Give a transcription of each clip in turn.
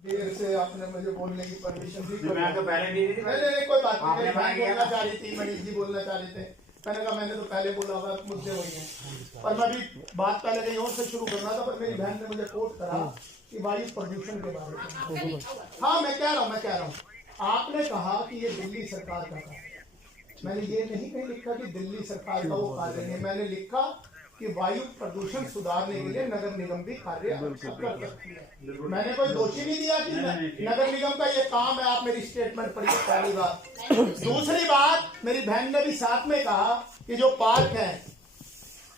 देर से आपने मुझे बोलने की परमिशन दी। मैं तो पहले दी थी। नहीं कोई बात नहीं, आपने मैं बोलना चाह रही थी, मनीष जी बोलना चाह रहे थे। मैंने कहा मैंने तो पहले बोला हुआ, मुद्दे वही हैं। पर मैं भी बात पहले कहीं और से शुरू करना था, पर मेरी बहन ने मुझे कोट करा कि वायु प्रदूषण के बारे में। हाँ मैं कह रहा हूँ आपने कहा कि ये दिल्ली सरकार का कार्य है। मैंने ये नहीं कहीं लिखा कि दिल्ली सरकार का वो कार्य नहीं, मैंने लिखा कि वायु प्रदूषण सुधारने के लिए नगर निगम भी कार्य कर सकती है। मैंने कोई दोषी नहीं दिया कि नगर निगम का ये काम है। आप मेरी स्टेटमेंट पढ़िए, पहली बात। दूसरी बात, मेरी बहन ने भी साथ में कहा कि जो पार्क है,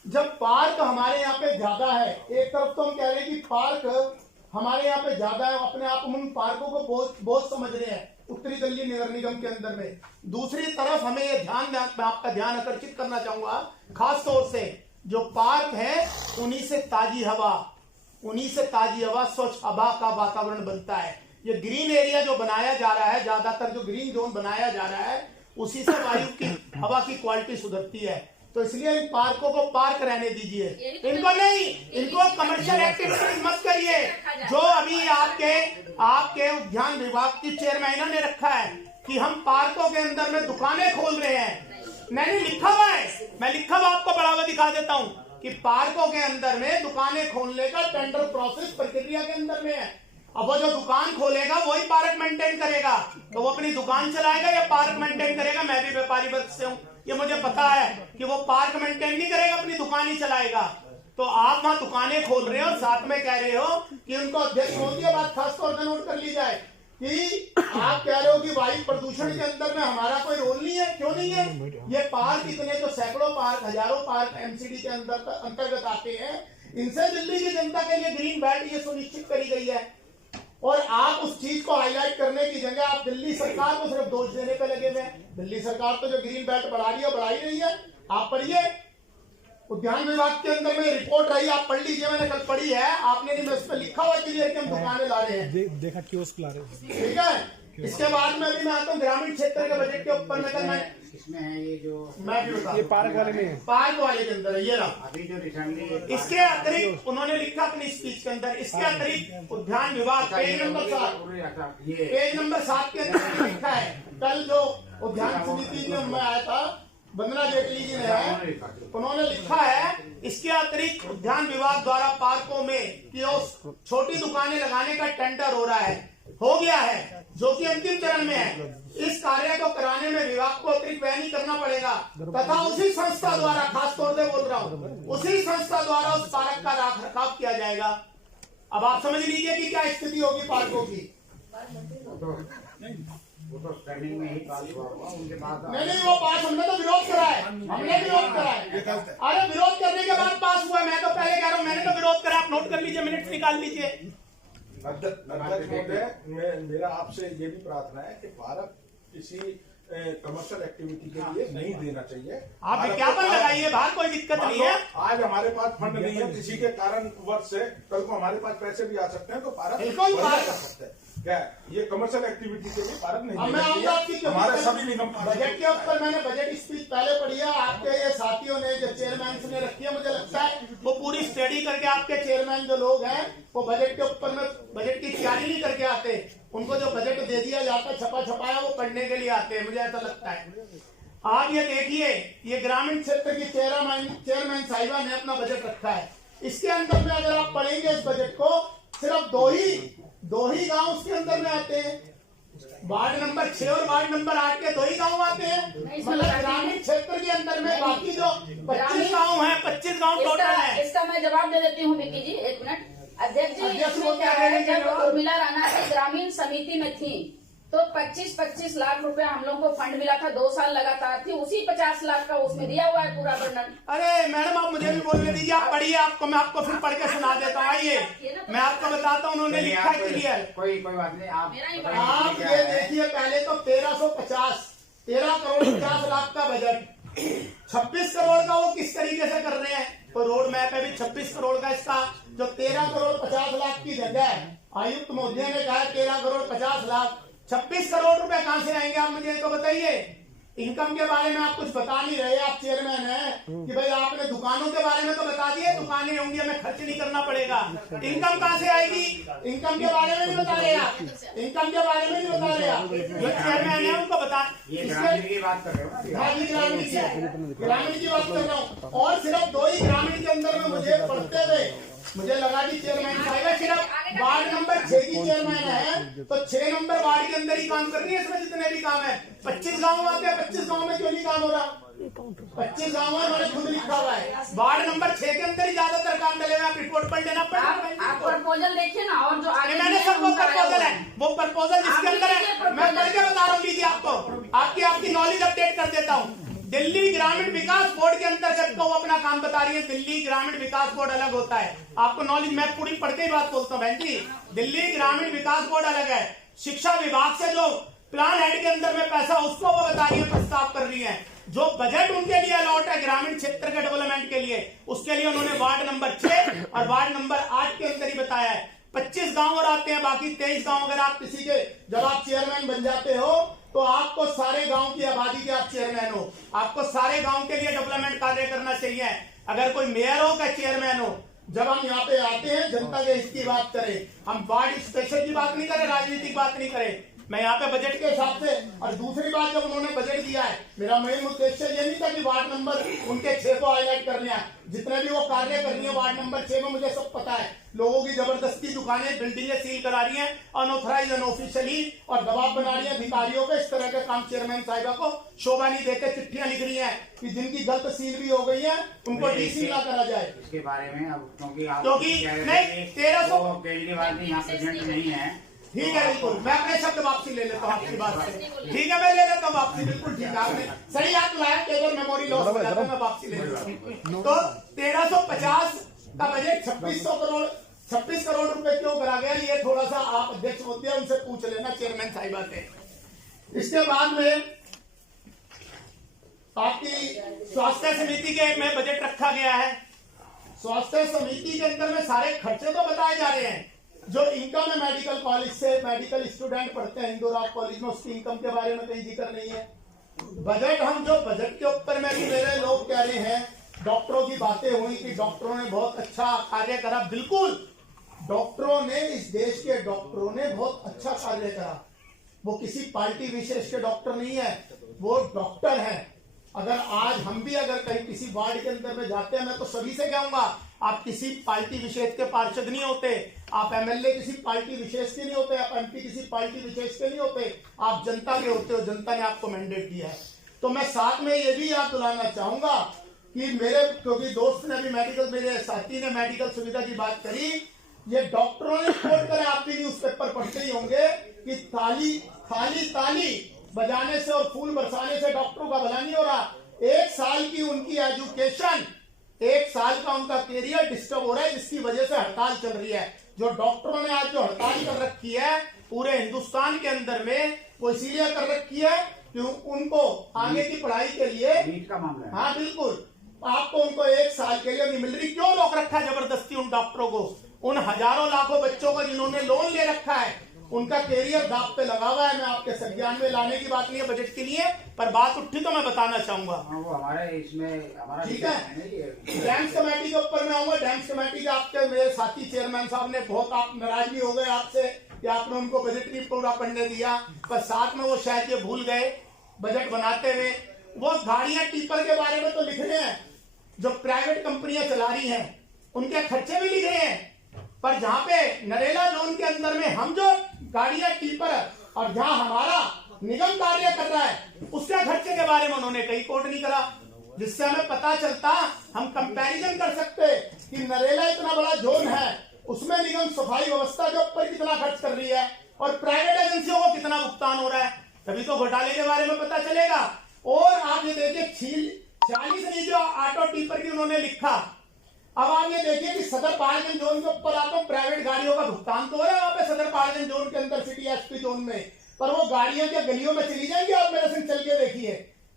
जब पार्क हमारे यहाँ पे ज्यादा है, एक तरफ तो हम कह रहे हैं कि पार्क हमारे यहाँ पे ज्यादा है, अपने आप हम उन पार्कों को बहुत समझ रहे हैं उत्तरी दिल्ली नगर निगम के अंदर में। दूसरी तरफ हमें ये मैं आपका ध्यान आकर्षित करना चाहूंगा, खास तौर से जो पार्क है उन्हीं से ताजी हवा स्वच्छ हवा का वातावरण बनता है। ये ग्रीन एरिया जो बनाया जा रहा है, ज्यादातर जो ग्रीन जोन बनाया जा रहा है, उसी से वायु की हवा की क्वालिटी सुधरती है। तो इसलिए इन पार्कों को पार्क रहने दीजिए, इनको नहीं, इनको कमर्शियल एक्टिविटीज मत करिए। जो अभी आपके उद्यान विभाग की चेयरमैन ने रखा है कि हम पार्कों के अंदर में दुकानें खोल रहे हैं, मैंने लिखा हुआ है, मैं लिखा हुआ आपको बढ़ावा दिखा देता हूँ कि पार्कों के अंदर में दुकानें खोलने का टेंडर प्रोसेस प्रक्रिया के अंदर में है। अब वो जो दुकान खोलेगा वही पार्क मेंटेन करेगा, तो वो अपनी दुकान चलाएगा या पार्क मेंटेन करेगा। मैं भी व्यापारी वर्ग से हूँ, ये मुझे पता है कि वो पार्क मेंटेन नहीं करेगा, अपनी दुकान ही चलाएगा। तो आप वहां दुकानें खोल रहे हो, साथ में कह रहे हो कि उनको अध्यक्ष मोदी, बात खास तौर पर नोट कर ली जाए कि आप कह रहे हो कि वायु प्रदूषण के अंदर में हमारा कोई रोल नहीं है। क्यों नहीं है? ये पार्क इतने जो सैकड़ों पार्क, हजारों पार्क एमसीडी के अंतर्गत आते हैं, इनसे दिल्ली की जनता के लिए ग्रीन बेल्ट ये सुनिश्चित करी गई है। और आप उस चीज को हाईलाइट करने की जगह आप दिल्ली सरकार को सिर्फ दोष देने पे लगे हुए हैं। दिल्ली सरकार तो जो ग्रीन बेल्ट बढ़ा रही है बढ़ा ही रही है। आप पढ़िए, उद्यान विभाग के अंदर में रिपोर्ट रही, आप पढ़ लीजिए, मैंने कल पढ़ी है, आपने नहीं, मैं उस पर लिखा हुआ क्लियर कि हम दुकानें ला रहे हैं, देखा कियोस्क ला रहे हैं, ठीक है। इसके बाद में भी मैं आता हूँ ग्रामीण क्षेत्र के बजट के ऊपर में इसमें है ये जो मैं भी बता, ये पार्क वाले में है, पार्क वाले के अंदर है, ये रहा। अभी जो रिसेंटली इसके अतिरिक्त उन्होंने लिखा अपनी स्पीच के अंदर, इसके अतिरिक्त उद्यान विभाग पेज नंबर 7 के अंदर लिखा है। कल जो उद्यान समिति में आया था, वंदना जेटली जी ने है, उन्होंने लिखा है इसके अतिरिक्त उद्यान विभाग द्वारा पार्कों में कियोस्क, छोटी दुकानें लगाने का टेंडर हो गया है, जो कि अंतिम चरण में है। इस कार्य को कराने में विभाग को अतिरिक्त व्यय नहीं करना पड़ेगा तथा उसी संस्था द्वारा, खास तौर से बोल रहा हूँ, उसी संस्था द्वारा उस पार्क का रख रखाव किया जाएगा। अब आप समझ लीजिए कि क्या स्थिति होगी पार्कों की। वो तो स्टैंडिंग में ही पास हुआ होगा, उनके बाद नहीं, वो पास हमने तो विरोध करा है, हमने विरोध करा है। अरे विरोध करने के बाद पास हुआ, मैं तो पहले कह रहा हूँ, मैंने तो विरोध करा। आप नोट कर लीजिए, मिनट निकाल लीजिए। अध्यक्ष महोदय, मेरा आपसे ये भी प्रार्थना है कि भारत किसी कमर्शियल एक्टिविटी के लिए नहीं देना चाहिए। आप विज्ञापन लगाइए, बाहर कोई दिक्कत नहीं है। आज हमारे पास फंड नहीं है, किसी के कारण वर्ष से कल को हमारे पास पैसे भी आ सकते हैं, तो भारत कर सकते हैं। क्या ये कमर्शियल एक्टिविटी के लिए भारत नहीं देना चाहिए। हमारे सभी निगम बजट के ऊपर मैंने बजट स्पीच पहले पढ़ी है, आपके ये साथियों ने जो चेयरमैन ने रखी है, मुझे लगता है वो पूरी स्टडी करके, आपके चेयरमैन जो लोग हैं वो बजट के ऊपर में बजट की तैयारी नहीं करके आते। उनको जो बजट दे दिया जाता है छपा छपाया, वो पढ़ने के लिए आते हैं, मुझे ऐसा लगता है। आप ये देखिए, ये ग्रामीण क्षेत्र की चेयरमैन साहिबा ने अपना बजट रखा है। इसके अंदर में अगर आप पढ़ेंगे इस बजट को, सिर्फ दो ही गांव उसके अंदर में आते हैं। वार्ड नंबर 6 और वार्ड नंबर 8 के 2 ही गांव आते हैं। मतलब ग्रामीण क्षेत्र के अंदर में बाकी जो 25 गांव हैं, 25 गांव टोटल है। इसका मैं जवाब दे देती हूँ विकी जी, 1 मिनट। अध्यक्ष जी, इसमें क्या है, जब उर्मिला राणा की ग्रामीण समिति में थी तो 25-25 लाख रुपए हम लोग को फंड मिला था, 2 साल लगातार थी, उसी 50 लाख का उसमें दिया हुआ है पूरा वर्णन। अरे मैडम, आप मुझे भी बोलने दीजिए, आप पढ़िए, मैं आपको फिर पढ़ के सुना देता हूँ। आइए मैं आपको बताता हूँ, उन्होंने लिखा है क्लियर। कोई बात नहीं, आप ये देखिए, पहले तो 13 करोड़ 50 लाख का बजट, 26 करोड़ का वो किस तरीके से कर रहे हैं। तो रोड मैप है भी 26 करोड़ का, इसका जो 13 करोड़ 50 लाख की जगह आयुक्त महोदय ने कहा 13 करोड़ 50 लाख, 26 करोड़ रुपए कहां से आएंगे आप मुझे तो बताइए। इनकम के बारे में आप कुछ बता नहीं रहे, आप चेयरमैन हैं कि भाई आपने दुकानों के बारे में तो बता दिए, दुकानें होंगी हमें खर्च नहीं करना पड़ेगा, इनकम कहाँ से आएगी? इनकम के बारे में नहीं बता रहे आप, इनकम के बारे में नहीं बता रहे आप। जो चेयरमैन है उनको बता, ये ग्रामीण की बात कर रहे हो ना? हाँ जी, ग्रामीण की बात कर रहा हूँ। और सिर्फ 2 ही ग्रामीण के अंदर में मुझे पढ़ते हुए मुझे लगा कि चेयरमैन साहब सिर्फ वार्ड नंबर 6 की चेयरमैन है, तो 6 नंबर वार्ड के अंदर ही काम कर रही है। इसमें जितने भी काम है 25 गाँव आते हैं, 25 गाँव में क्यों नहीं काम हो रहा? 25 गाँव में उन्होंने खुद लिखा हुआ है, वार्ड नंबर 6 के अंदर ही ज्यादातर काम डले हुए। आप रिपोर्ट पढ़ लेना आप प्रपोजल देखिए ना, और जो आगे मैंने सब वो प्रपोजल है, वो प्रपोजल जिसके अंदर है मैं पढ़ के बता रहा हूँ। लीजिए आपको आपकी नॉलेज अपडेट कर देता हूँ। दिल्ली ग्रामीण विकास बोर्ड के अंतर्गत को वो अपना काम बता रही है। दिल्ली ग्रामीण विकास बोर्ड अलग होता है, आपको नॉलेज, मैं पूरी पढ़ के ही बात बोलता हूँ बहन जी। दिल्ली ग्रामीण विकास बोर्ड अलग है। शिक्षा विभाग से जो प्लान हेड के अंदर में पैसा उसको वो बता रही है, प्रस्ताव कर रही है। जो बजट उनके लिए अलॉट है ग्रामीण क्षेत्र के डेवलपमेंट के लिए, उसके लिए उन्होंने वार्ड नंबर 6 और वार्ड नंबर 8 के अंदर ही बताया है। 25 गांव और आते हैं, बाकी 23 गांव। अगर आप किसी के, जब आप चेयरमैन बन जाते हो तो आपको सारे गांव की आबादी के आप चेयरमैन हो, आपको सारे गांव के लिए डेवलपमेंट कार्य करना चाहिए। अगर कोई मेयर हो का चेयरमैन हो, जब हम यहाँ पे आते हैं जनता के हित की बात करें, हम वार्ड स्पेशल की बात नहीं करें, राजनीतिक बात नहीं करें, मैं यहाँ पे बजट के हिसाब से। और दूसरी बात, जब उन्होंने बजट दिया है, मेरा मेन उद्देश्य ये नहीं था कि वार्ड नंबर उनके 6 को हाईलाइट करने हैं। जितने भी वो कार्य कर रही है वार्ड नंबर 6 में, मुझे सब पता है। लोगों की जबरदस्ती दुकानें, बिल्डिंगें सील करा रही हैं अनऑथराइज, अनऑफिशियली, और दबाव बना रही है अधिकारियों पे। इस तरह के काम चेयरमैन साहिबा को शोभा नहीं देते। चिट्ठियां लिख रही हैं कि जिनकी गलत सील भी हो गई है उनको डीसी ना करा जाए। इसके बारे में अब क्योंकि नहीं, 1300 केजरीवाल जी यहाँ प्रेजेंट नहीं है, ठीक है, बिल्कुल मैं अपने शब्द वापसी ले लेता हूँ आपकी बात से। ठीक है, मैं ले लेता हूँ वापसी, बिल्कुल ठीक है, आपने सही याद दिलाया। केवल मेमोरी लॉस हो जाता है, मैं वापसी ले लेता हूँ। तो 1350 का बजट 26 करोड़ रुपए क्यों करा गया, ये थोड़ा सा आप अध्यक्ष होते हैं उनसे पूछ लेना, चेयरमैन साहिबा से। इसके बाद में आपकी स्वास्थ्य समिति के में बजट रखा गया है। स्वास्थ्य समिति के अंदर में सारे खर्चे तो बताए जा रहे हैं। जो इनकम है मेडिकल कॉलेज से, मेडिकल स्टूडेंट पढ़ते हैं इंदौर कॉलेज में, उसकी इनकम के बारे में कहीं जिक्र नहीं है। बजट, हम जो बजट के ऊपर में भी मेरे लोग कह रहे हैं, डॉक्टरों की बातें हुई कि डॉक्टरों ने बहुत अच्छा कार्य करा। बिल्कुल, डॉक्टरों ने, इस देश के डॉक्टरों ने बहुत अच्छा कार्य करा। वो किसी पार्टी विशेष के डॉक्टर नहीं है, वो डॉक्टर हैं। अगर आज हम भी अगर कहीं किसी वार्ड के अंदर में जाते हैं, मैं तो सभी से कहूंगा, आप किसी पार्टी विशेष के पार्षद नहीं होते, आप एमएलए किसी पार्टी विशेष के नहीं होते, आप एमपी किसी पार्टी विशेष के नहीं होते, आप जनता के होते हो। जनता ने आपको मैंडेट दिया है। तो मैं साथ में ये भी याद दिलाना चाहूंगा कि मेरे, क्योंकि दोस्त ने अभी मेडिकल, मेरे साथी ने मेडिकल सुविधा की बात करी, ये डॉक्टरों ने रिपोर्ट करा, आप भी न्यूज़पेपर पढ़ते ही होंगे कि ताली बजाने से और फूल बरसाने से डॉक्टरों का भला नहीं हो रहा। 1 साल की उनकी एजुकेशन, 1 साल का उनका कैरियर डिस्टर्ब हो रहा है, जिसकी वजह से हड़ताल चल रही है। जो डॉक्टरों ने आज जो हड़ताल कर रखी है पूरे हिंदुस्तान के अंदर में, वो इसीलिए कर रखी है कि उनको आगे की पढ़ाई के लिए, नीट का मामला है। हाँ बिल्कुल, आपको उनको 1 साल के लिए नहीं मिल रही। क्यों रोक रखा है जबरदस्ती उन डॉक्टरों को? उन हजारों लाखों बच्चों को जिन्होंने लोन ले रखा है, उनका कैरियर दांव पे लगा हुआ है। मैं आपके संज्ञान में लाने की बात नहीं है बजट के लिए, पर बात उठी तो मैं बताना चाहूंगा। वो हमारे इसमें हमारा ठीक है। डैम्स कमेटी के ऊपर मैं आऊंगा। डैम्स कमेटी के आपके मेरे साथी चेयरमैन साहब ने बहुत, आप नाराज भी हो गए आपसे कि आपने उनको बजट नहीं पूरा पढ़ने दिया, पर साथ में वो शायद ये भूल गए बजट बनाते हुए, वो गाड़ियां टिपर के बारे में तो लिख रहे हैं, जो प्राइवेट कंपनियां चला रही हैं उनके खर्चे भी लिख रहे हैं, पर जहां पे नरेला जोन के अंदर में हम जो गाड़ियां टिपर और जहां हमारा निगम कार्य कर रहा है उसके खर्चे के बारे में उन्होंने कहीं कोट नहीं करा, जिससे हमें पता चलता, हम कंपैरिजन कर सकते कि नरेला इतना बड़ा जोन है, उसमें निगम सफाई व्यवस्था के ऊपर कितना खर्च कर रही है और प्राइवेट एजेंसियों को कितना भुगतान हो रहा है, तभी तो घोटाले के बारे में पता चलेगा। और आप ये देखिए 46 नहीं जो ऑटो टिपर की उन्होंने लिखा। अब आप ये देखिए कि सदर पहाड़गंज जोन के ऊपर आपको प्राइवेट गाड़ियों का भुगतान तो हो रहा है वहां पे सदर पहाड़गंज जोन के अंदर सिटी एसपी जोन में, पर वो गाड़ियां क्या गलियों में चली जाएंगी? आप मेरे संग चल के देखिए,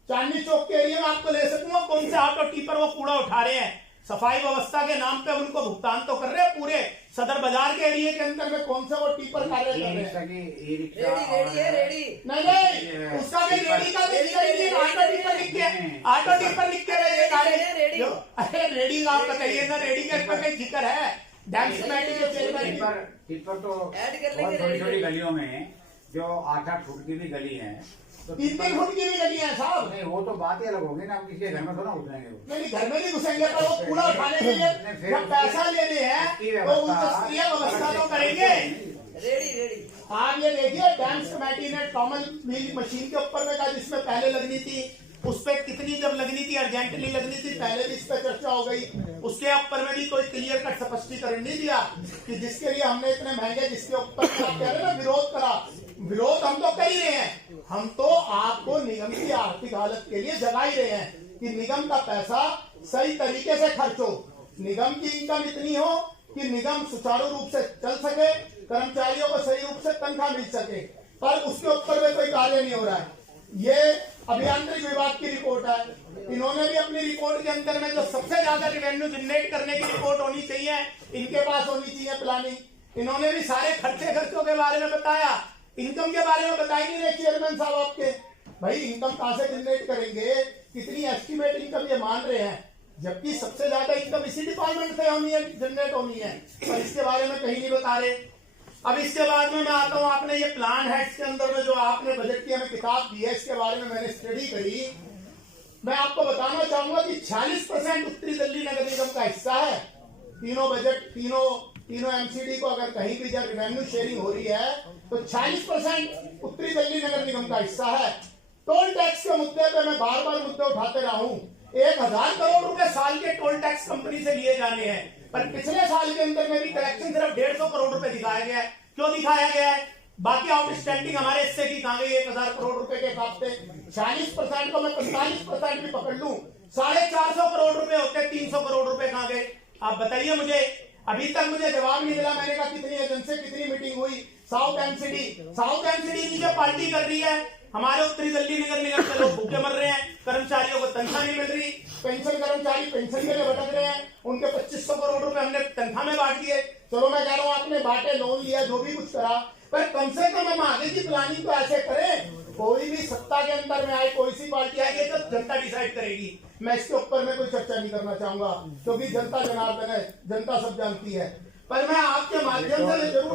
चांदनी चौक के एरिया में आपको ले सकूंगा कौन से ऑटो टिपर वो कूड़ा उठा रहे हैं। सफाई व्यवस्था के नाम पे उनको भुगतान तो कर रहे हैं। पूरे सदर बाजार के एरिया के अंदर में कौन से वो टीपर कार्य कर रहे हैं? नहीं, उसका भी रेडी का भी ऑटो टीपर लिख के रहे गाड़ी। अरे रेडी का आप बताइए ना, रेडी के ऊपर कहीं जिक्र है? डैम्स कमेटी के चेयरमैन टिप्पर तो बहुत छोटी छोटी गलियों में जो 8-8 फुट की भी गली है, तो 3-3 फुट की भी गली है साहब। नहीं, वो तो बात ही अलग होगी ना, हम किसी के घर में थोड़ा उतरेंगे वो। नहीं, घर में नहीं घुसेंगे, पर वो कूड़ा उठाने के लिए जब पैसा लेने हैं तो उच्च स्तरीय व्यवस्था तो करेंगे। रेडी आप ये देखिए, डैम्स कमेटी ने कॉमन मिल्क मशीन के ऊपर में कहा, जिसमें पहले लगनी थी, उस पर कितनी जब लगनी थी, अर्जेंटली लगनी थी, पहले भी इस पर चर्चा हो गई। उसके ऊपर में भी कोई क्लियर कट स्पष्टीकरण नहीं दिया कि जिसके लिए हमने इतने महंगे, जिसके ऊपर आप कह रहे ना विरोध करा, विरोध हम तो कर ही रहे हैं। हम तो आपको निगम की आर्थिक हालत के लिए जगा ही रहे हैं कि निगम का पैसा सही तरीके से खर्च हो, निगम की इनकम इतनी हो कि निगम सुचारू रूप से चल सके, कर्मचारियों को सही रूप से तनख्वाह मिल सके, पर उसके ऊपर में कोई कार्य नहीं हो रहा है। ये अभियांत्रिक विभाग की रिपोर्ट है, इन्होंने भी अपनी रिपोर्ट के अंदर में जो सबसे ज्यादा रेवेन्यू जनरेट करने की रिपोर्ट होनी चाहिए, इनके पास होनी चाहिए प्लानिंग। इन्होंने भी सारे खर्चों के बारे में बताया, इनकम के बारे में बताई नहीं रहे चेयरमैन साहब आपके। भाई इनकम कहां से जनरेट करेंगे, कितनी एस्टिमेट इनकम ये मान रहे हैं, जबकि सबसे ज्यादा इनकम इसी डिपार्टमेंट से होनी है, जनरेट होनी है, पर इसके बारे में कहीं नहीं बता रहे। अब इसके बाद में मैं आता हूं, आपने ये प्लान है, इसके अंदर में जो आपने बजट की हमें किताब दी है, इसके बारे में मैंने स्टडी करी। मैं आपको बताना चाहूंगा कि 46% उत्तरी दिल्ली नगर निगम का हिस्सा है। तीनों बजट, तीनों एमसीडी को अगर कहीं भी जब रेवेन्यू शेयरिंग हो रही है तो 40% उत्तरी दिल्ली नगर निगम का हिस्सा है। टोल टैक्स के मुद्दे पे मैं बार बार मुद्दे उठाते रहा हूं। 1000 करोड़ रुपए साल के टोल टैक्स कंपनी से लिए जाने हैं, पर पिछले साल के अंदर में भी कलेक्शन सिर्फ 150 करोड़ रुपए दिखाया गया है। क्यों दिखाया गया है? बाकी आउटस्टैंडिंग हमारे इससे की कहां गई? 1000 करोड़ रुपए के खाते 40% को मैं 45% भी पकड़ लूं, 450 करोड़ रुपए होते, 300 करोड़ रुपए कहां गए? आप बताइए मुझे। अभी तक मुझे जवाब नहीं मिला। मैंने कहा कितनी एजेंसी, कितनी मीटिंग हुई? साउथ एमसीडी की जो पार्टी कर रही है, हमारे उत्तरी दिल्ली नगर निगम के लोग भूखे मर रहे हैं, कर्मचारियों को तनख्वाह नहीं मिल रही, पेंशन कर्मचारी पेंशन के लिए भटक रहे हैं, उनके 2500 करोड़ रुपए हमने तनख्वाह में बांट दिए। चलो मैं कह रहा हूँ आपने बांटे, लोन लिया, जो भी कुछ करा, पर कम से कम हम आगे की प्लानिंग तो ऐसे करें। कोई भी सत्ता के अंदर में आए, कोई सी पार्टी आएगी तो जनता डिसाइड करेगी। मैं इसके ऊपर में कोई चर्चा नहीं करना चाहूंगा, क्योंकि जनता जनार्दन है, जनता सब जानती है। पर मैं आपके माध्यम से जरूर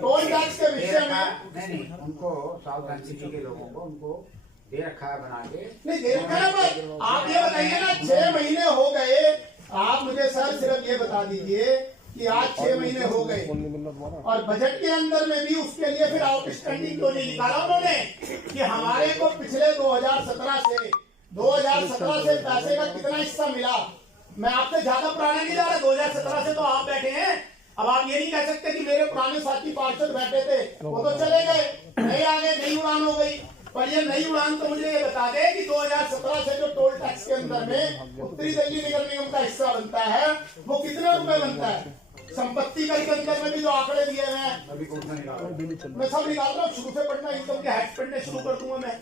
टोल टैक्स के विषय में नहीं, उनको साउथ एमसीडी के लोगों को उनको दे रखा है बना के। नहीं दे रखा है, पर आप ये बताइए ना, 6 महीने हो गए, आप मुझे सर सिर्फ ये बता दीजिए कि आज 6 महीने हो गए और बजट के अंदर में भी उसके लिए फिर आउटस्टैंडिंग क्यों नहीं निकाला उन्होंने कि हमारे को पिछले 2017 से पैसे का कितना हिस्सा मिला। मैं आपसे ज्यादा पुराने नहीं जा रहा, 2017 से तो आप बैठे हैं। अब आप ये नहीं कह सकते कि मेरे पुराने साथी पार्षद बैठे थे, वो तो चले गए, नए आ गए, नई उड़ान हो गई। पर ये नई उड़ान तो मुझे ये बता दे कि 2017 से जो टोल टैक्स के अंदर में उत्तरी दिल्ली निगम निगम का हिस्सा बनता है, वो कितने रुपए बनता है? संपत्ति कर के अंदर में भी जो आंकड़े दिए हुए हैं, मैं सब निकाल रहा हूँ, शुरू से पढ़ना, इनकम के हेड पढ़ने शुरू कर दूंगा मैं।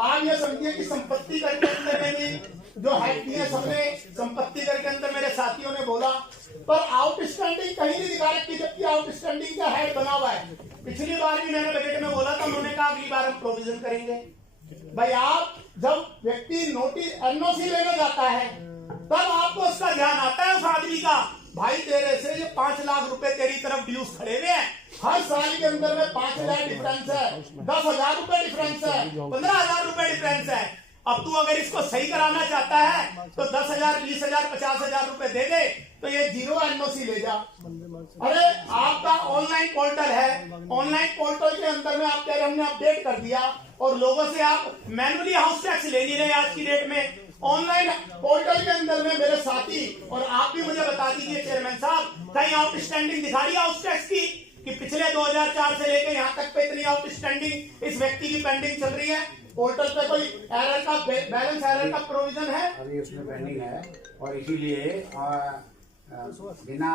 आप ये समझिए कि संपत्ति कर के अंदर में भी जो हेड दिए, सबने संपत्ति कर के अंदर मेरे साथियों ने बोला, पर आउटस्टैंडिंग कहीं नहीं दिखा रखी, जबकि आउटस्टैंडिंग का हेड बना हुआ है। पिछली बार भी मैंने बजट में बोला था, उन्होंने कहा अगली बार हम प्रोविजन करेंगे। भाई आप जब व्यक्ति नोटिस एनओसी लेने जाता है, तब आपको उसका ध्यान आता है उस आदमी का, भाई तेरे से ये 5 लाख रुपए तेरी तरफ ड्यूज खड़े हुए हैं, हर साल के अंदर में 5000 डिफरेंस है, 10,000 रुपए डिफरेंस है, 15,000 रुपए डिफरेंस है। अब तू अगर इसको सही कराना चाहता है तो 10,000, 20,000, 50,000 रुपए दे दे, तो ये 0 एनओसी ले जा। अरे आपका ऑनलाइन पोर्टल है, ऑनलाइन पोर्टल के अंदर में आप कह रहे हमने अपडेट कर दिया और लोगों से आप मैनुअली हाउस टैक्स ले नहीं रहे आज की डेट में। ऑनलाइन पोर्टल के अंदर में मेरे साथी और आप भी मुझे बता दीजिए चेयरमैन साहब, कहीं आउटस्टैंडिंग दिखा रही है हाउस टैक्स की कि पिछले 2004 से लेकर यहाँ तक पे इतनी आउटस्टैंडिंग इस व्यक्ति की पेंडिंग चल रही है? पोर्टल पे कोई एरर का बैलेंस एरर का प्रोविजन है? अभी उसमें पेंडिंग है और इसीलिए बिना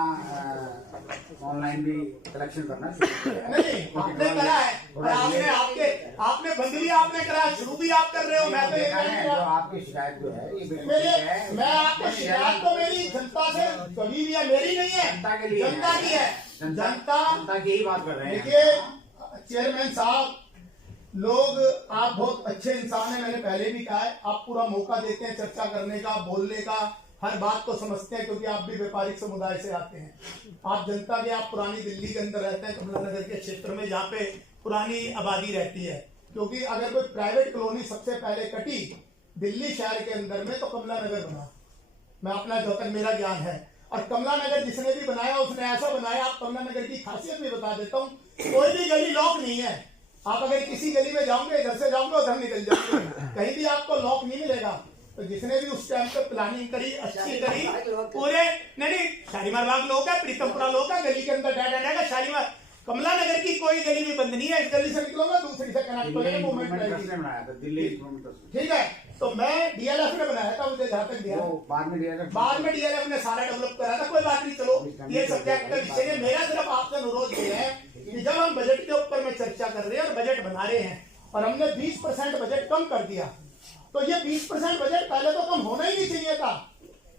ऑनलाइन भी कलेक्शन करना चाहिए। नहीं आपने करा है, और आपने बंदली आपने करा, शुरू भी आप कर रहे हो। मैं तो ये कह जो आपकी शिकायत जो है ये बिल्कुल मेरे ठीक है। मैं आपको शिकायत तो मेरी जनता से कभी भी है, मेरी नहीं है, जनता के लिए जनता की है। जनता की यही बात कर रहे हैं। देखिए चेयरमैन साहब, लोग आप बहुत अच्छे इंसान हैं, मैंने पहले भी कहा है, आप पूरा मौका देते हैं चर्चा करने का, बोलने का, हर बात को समझते हैं, क्योंकि आप भी व्यापारिक समुदाय से आते हैं। आप जनता के, आप पुरानी दिल्ली के अंदर रहते हैं, कमला नगर के क्षेत्र में, जहाँ पे पुरानी आबादी रहती है। क्योंकि अगर कोई प्राइवेट कॉलोनी सबसे पहले कटी दिल्ली शहर के अंदर में, तो कमला नगर बना। मैं अपना जो तक मेरा ज्ञान है, और कमला नगर जिसने भी बनाया उसने ऐसा बनाया। आप कमला नगर की खासियत भी बता देता हूँ, कोई भी गली लॉक नहीं है। आप अगर किसी गली में जाओगे, इधर से जाओगे उधर निकल जाओगे, कहीं भी आपको लॉक नहीं मिलेगा। तो जिसने भी उस टाइम पे प्लानिंग करी, अच्छी करी, पूरे नहीं शालीमार बाग लोग है, प्रीतमपुरा लोग है, गली के अंदर डायगा शालीमार, कमला नगर की कोई गली भी बंद नहीं है। इस गली से निकलोगे दूसरी से कनेक्ट करेगा, मूवमेंट रहेगी। ठीक है, तो मैं डीएलएफ ने बनाया था, मुझे जहाँ तक दिया, बाद में डीएलएफ ने सारा डेवलप करा था। कोई बात नहीं, चलो ये सब्जेक्ट का विषय है। मेरा सिर्फ आपसे अनुरोध ये है कि जब हम बजट के ऊपर में चर्चा कर रहे हैं और बजट बना रहे हैं, और हमने 20% बजट कम कर दिया, तो ये 20% बजट पहले तो कम होना ही नहीं चाहिए था,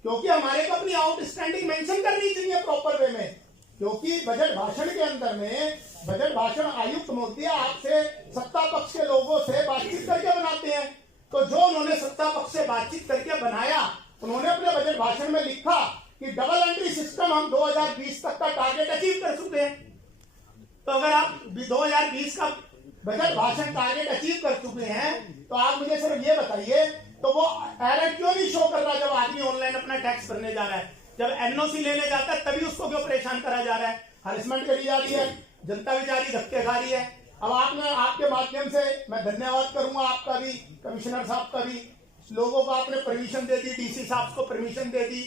क्योंकि हमारे को अपनी आउटस्टैंडिंग मेंशन करनी चाहिए प्रॉपर वे में। क्योंकि बजट भाषण के अंदर में, बजट भाषण आयुक्त महोदय आपसे सत्ता पक्ष के लोगों से बातचीत करके बनाते हैं। तो जो उन्होंने सत्ता पक्ष से बातचीत करके बनाया, उन्होंने अपने बजट भाषण में लिखा कि डबल एंट्री सिस्टम हम 2020 तक का टारगेट अचीव कर चुके हैं। तो अगर आप 2020 का बजट भाषण टारगेट अचीव कर चुके हैं, तो आप मुझे सिर्फ ये बताइए, तो वो एरर क्यों नहीं शो कर रहा जब आदमी ऑनलाइन अपना टैक्स भरने जा रहा है? जब एनओसी लेने जाता है तभी उसको क्यों परेशान करा जा रहा है? हरेसमेंट करी जा रही है, जनता बेचारी धक्के खा रही है। अब आपने, आपके माध्यम से मैं धन्यवाद करूंगा आपका भी, कमिश्नर साहब का भी, लोगों को आपने परमिशन दे दी, डीसी साहब को परमिशन दे दी।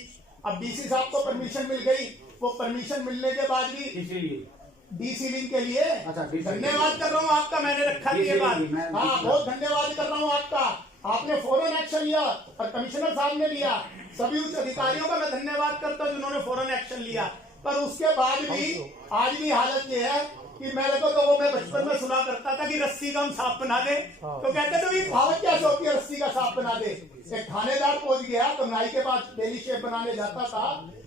अब डीसी साहब को परमिशन मिल गई, वो परमिशन मिलने के बाद भी डी सीलिंग के लिए धन्यवाद कर रहा हूँ आपका, मैंने रखा ये बात। हाँ, बहुत धन्यवाद कर रहा हूँ आपका। आपने फौरन एक्शन लिया और कमिश्नर साहब ने लिया, सभी उच्च अधिकारियों का मैं धन्यवाद करता हूँ जिन्होंने फौरन एक्शन लिया। पर उसके बाद भी आज भी हालत ये है कि मेरे को तो वो, मैं बचपन में सुना करता था कि रस्सी का हम सांप बना दे, तो कहते थे भाई कहावत कैसे होती है, रस्सी का सांप बना दे। एक थानेदार पहुंच गया तो नाई के पास डेली शेप बनाने जाता था,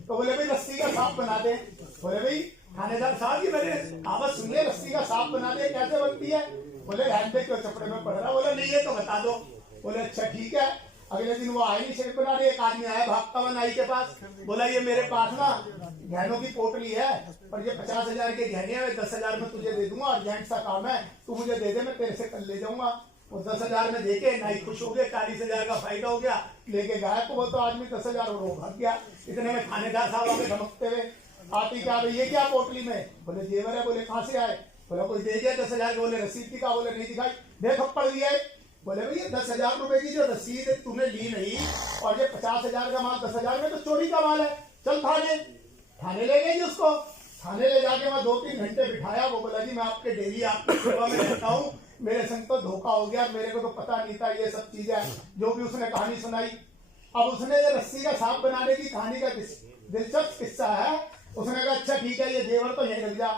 तो बोले भाई रस्सी का सांप बना दे। बोले भाई थानेदार साहब की मैंने आवाज सुनिए, रस्सी का सांप बना दे, कैसे बनती है? बोले रहने क्यों चपड़े में पड़ रहा? बोले नहीं, ये तो बता दो। बोले अच्छा ठीक है। अगले दिन वो आए नहीं शेप बना रहे, एक आदमी आया भागता हुआ नाई के पास, बोला ये मेरे पास ना गहनों की पोटली है, और ये 50,000 के गहने हैं, 10,000 में तुझे दे दूंगा, अर्जेंट सा काम है, तू मुझे दे दे, मैं तेरे से कल ले जाऊंगा। वो 10,000 में देके नाई खुश हो गया, 40,000 का फायदा हो गया, लेके गया। तो वो तो आदमी 10,000 और वो भाग गया। इतने में थानेदार साहब आगे धमकते हुए आती, क्या ये क्या पोटली में? बोले जेवर है। बोले कहाँ से आए? बोला कोई दे गया 10,000। बोले रसीद दिखा? बोले नहीं दिखाई। दे थप्पड़ दिया। बोले भैया 10,000 रुपए की जो रसीद तूने ली नहीं, और ये 50,000 का माल 10,000 में तो चोरी का माल है, चल थाने ले गई उसको। थाने ले जाके मैं 2-3 घंटे बिठाया। वो बोला जी मैं आपके डेली आपकी सेवा में रहता हूँ, मेरे संग तो धोखा हो गया, मेरे को तो पता नहीं था ये सब चीजें, जो भी उसने कहानी सुनाई। अब उसने ये रस्सी का सांप बनाने की कहानी का दिलचस्प किस्सा है। उसने कहा अच्छा ठीक है, ये जेवर तो यहीं रख जा,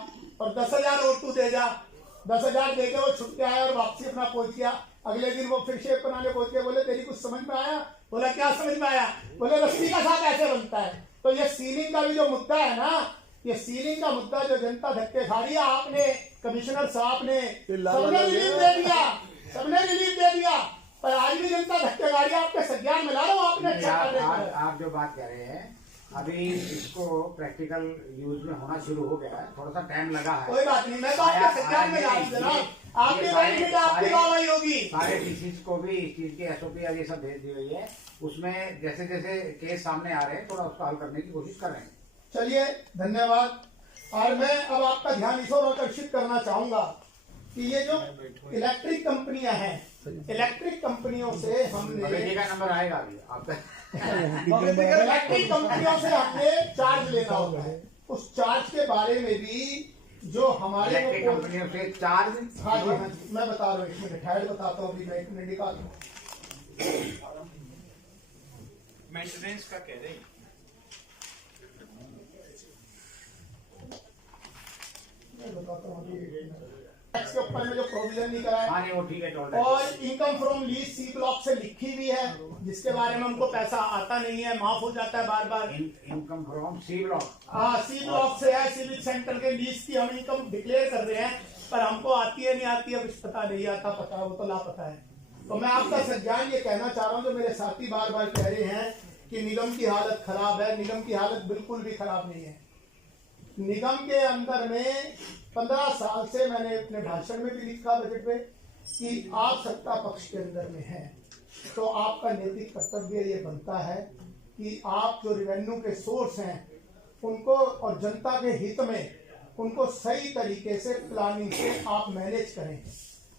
और 10,000 और तू दे जा। 10,000 देके वो छुट के आया और वापसी अपना पहुंच गया। अगले दिन वो फिर शेप बनाने पहुंच गया। बोले तेरी कुछ समझ में आया? बोला क्या समझ में आया? बोले रस्सी का सांप ऐसे बनता है। तो ये सीलिंग का भी जो मुद्दा है ना, ये सीलिंग का मुद्दा जो जनता धक्के खा रही है, आपने, कमिश्नर साहब ने, सबने रिलीफ दे दिया, सबने रिलीफ दे दिया, पर आज भी जनता धक्के खा रही है। आपके संज्ञान में ला रहा हूँ, आपने अच्छा कर रहे हैं। आप जो बात कह रहे हैं, अभी इसको प्रैक्टिकल यूज में होना शुरू हो गया है, थोड़ा सा टाइम लगा है। कोई बात नहीं, मैं तो आपके संज्ञान में ला रहा हूँ जनाब, आपकी बेनिफिट आपकी वाहवाही होगी। सारे डीसीज को भी इस चीज की एसओपी ये सब भेज दी हुई है, उसमें जैसे जैसे केस सामने आ रहे हैं थोड़ा उसको हल करने की कोशिश कर रहे हैं। चलिए धन्यवाद। और मैं अब आपका ध्यान इस ओर आकर्षित करना चाहूंगा कि ये जो इलेक्ट्रिक कंपनियां हैं, इलेक्ट्रिक कंपनियों से हमने का नंबर आएगा अभी आपका इलेक्ट्रिक कंपनियों से हमने चार्ज लेना होता है। उस चार्ज के बारे में भी जो हमारे कंपनियों से चार्ज, हाँ जी हाँ जी, मैं बता रहा हूँ, एक मिनट हेड बताता हूँ, अभी मैं एक मिनट निकाल मेंटेनेंस का कह रहे हैं। बताता हूँ टैक्स के ऊपर में जो प्रोविजन नहीं कराया। हाँ नहीं वो ठीक है टोल और income from lease C block से लिखी हुई है, जिसके बारे में उनको पैसा आता नहीं है, माफ हो जाता है बार बार। इनकम फ्रॉम सी ब्लॉक, हाँ सी ब्लॉक से है, सिविक सेंटर के लीज की हम इनकम डिक्लेयर कर रहे हैं, पर हमको आती है नहीं आती है कुछ पता नहीं, आता पता वो तो लापता है। तो मैं आपका सज्जान ये कहना चाह रहा हूँ, जो मेरे साथी बार बार कह रहे हैं कि निगम की हालत खराब है, निगम की हालत बिल्कुल भी खराब नहीं है। निगम के अंदर में 15 साल से मैंने अपने भाषण में भी लिखा बजट में कि आप सत्ता पक्ष के अंदर में हैं, तो आपका नैतिक कर्तव्य ये बनता है कि आप जो रेवेन्यू के सोर्स हैं उनको और जनता के हित में उनको सही तरीके से प्लानिंग से आप मैनेज करें।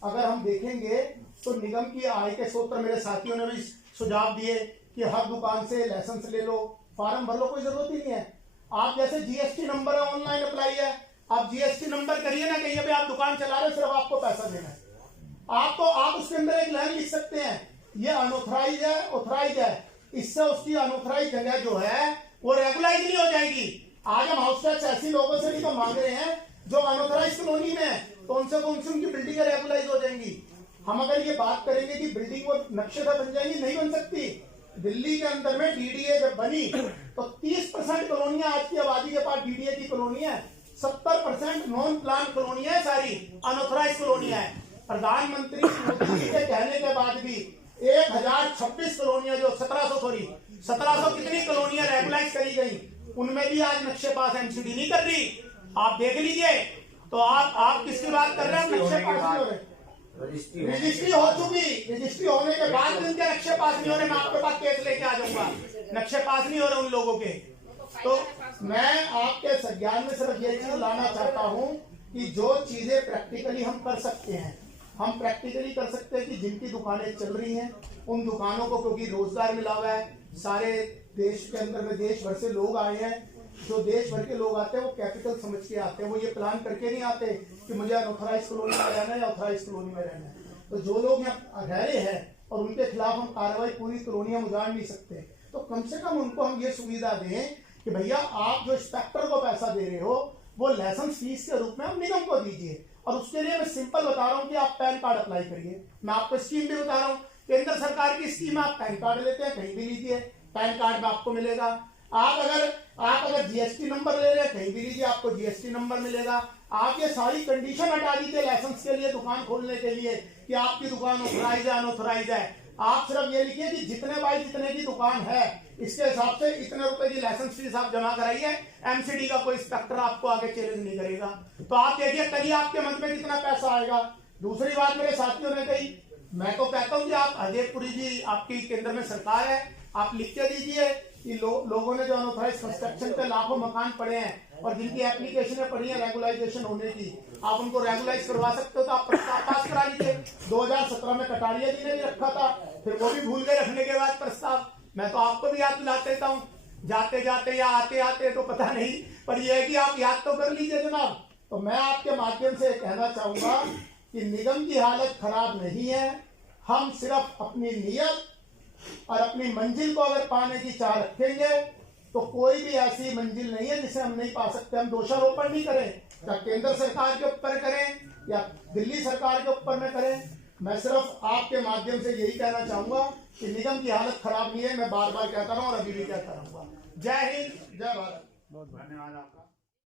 अगर हम देखेंगे तो निगम की आय के स्रोत, मेरे साथियों ने भी सुझाव दिए कि हर दुकान से लाइसेंस ले लो, फार्म भर लो, कोई जरूरत ही नहीं है। आप जैसे जीएसटी नंबर है, ऑनलाइन अप्लाई है, आप जीएसटी नंबर करिए ना, कहीं पे आप दुकान चला रहे हो, सिर्फ आपको पैसा देना है। आप उसके अंदर एक लाइन लिख सकते हैं, ये अनऑथराइज है, ऑथराइज है, इससे उसकी अनऑथराइज जगह जो है वो रेगुलाइज नहीं हो जाएगी। आज हम हाउस टैक्स ऐसी लोगों से भी तो मांग रहे हैं जो अनऑथराइज कॉलोनी में है, तो उनसे उनकी बिल्डिंग रेगुलाइज हो जाएंगी। हम अगर ये बात करेंगे कि बिल्डिंग वो नक्शेदार बन जाएंगी, नहीं बन सकती। दिल्ली के अंदर में डीडीए जब बनी तो 30% कॉलोनियां आज की आबादी के पास डीडीए की कॉलोनी है, 70% नॉन प्लान कॉलोनी है, सारी अनऑथराइज कॉलोनियां है। प्रधानमंत्री मोदी जी के कहने के बाद भी 1026 कॉलोनियां जो 1700 कितनी कॉलोनियां रेगुलाइज करी गई, उनमें भी आज नक्शे पास एमसीडी नहीं कर रही। आप देख लीजिए। तो आप किसकी बात कर रहे हैं? नक्शे पास नहीं हो रहे, रजिस्ट्री हो चुकी, रजिस्ट्री होने के बाद भी उनके नक्शे पास नहीं हो रहे। मैं आपके पास केस लेके आ जाऊंगा, नक्शे पास नहीं हो रहे उन लोगों के। तो मैं आपके संज्ञान में सिर्फ ये चीज लाना चाहता हूँ कि जो चीजें प्रैक्टिकली हम कर सकते हैं, हम प्रैक्टिकली कर सकते हैं कि जिनकी दुकानें चल रही हैं उन दुकानों को, क्योंकि रोजगार मिला हुआ है, सारे देश के अंदर में देश भर से लोग आए हैं। जो देश भर के लोग आते हैं वो कैपिटल समझ के आते हैं, वो ये प्लान करके नहीं आते कि मुझे अनऑथराइज कॉलोनी में रहना है या ऑथराइज कॉलोनी में रहना है। तो जो लोग यहाँ रह रहे हैं और उनके खिलाफ हम कार्रवाई पूरी कॉलोनियां उजाड़ नहीं सकते, तो कम से कम उनको हम ये सुविधा दें कि भैया आप जो इंस्पेक्टर को पैसा दे रहे हो वो लाइसेंस फीस के रूप में हम निगम को दीजिए। और उसके लिए मैं सिंपल बता रहा हूँ कि आप पैन कार्ड अप्लाई करिए। मैं आपको स्कीम भी बता रहा हूँ, केंद्र सरकार की स्कीम, आप पैन कार्ड लेते हैं कहीं भी लीजिए, पैन कार्ड में आपको मिलेगा। आप अगर जीएसटी नंबर ले रहे हैं कहीं भी लीजिए, आपको जीएसटी नंबर मिलेगा। आप ये सारी कंडीशन हटा दीजिए लाइसेंस के लिए, दुकान खोलने के लिए, कि आपकी दुकान ऑथराइज है अनऑथराइज है। आप सिर्फ ये लिखिए कि जितने बाई जितने की दुकान है इसके हिसाब से इतने रुपए की लाइसेंस फीस आप जमा कराइए। एमसीडी का कोई इंस्पेक्टर आपको आगे चैलेंज नहीं करेगा। तो आप देखिए करिए आपके मन में कितना पैसा आएगा। दूसरी बात मेरे साथियों ने कही, मैं तो कहता हूँ कि आप अजयपुरी जी, आपकी केंद्र में सरकार है, आप लिख के दीजिए कि लोगों ने जो अनऑथराइज कंस्ट्रक्शन पे लाखों मकान पड़े हैं और जिनकी एप्लीकेशनें पड़ी है रेगुलाइजेशन होने की, आप उनको रेगुलाइज करवा सकते हो। तो आप प्रस्ताव पास करा लीजिए। 2017 में कटारिया जी ने भी रखा था, फिर वो भी भूल गए रखने के बाद प्रस्ताव। मैं तो आपको भी याद दिला देता हूँ, जाते जाते या आते आते तो पता नहीं, पर यह है कि आप याद तो कर लीजिए जनाब। तो मैं आपके माध्यम से कहना चाहूंगा कि निगम की हालत खराब नहीं है। हम सिर्फ अपनी नीयत और अपनी मंजिल को अगर पाने की चाह रखेंगे तो कोई भी ऐसी मंजिल नहीं है जिसे हम नहीं पा सकते। हम दोषारोपण नहीं करें, या केंद्र सरकार के ऊपर करें या दिल्ली सरकार के ऊपर में करें। मैं सिर्फ आपके माध्यम से यही कहना चाहूंगा कि निगम की हालत खराब नहीं है। मैं बार बार कहता रहा हूं और अभी भी कहता रहूंगा। जय हिंद, जय भारत। बहुत धन्यवाद आपका।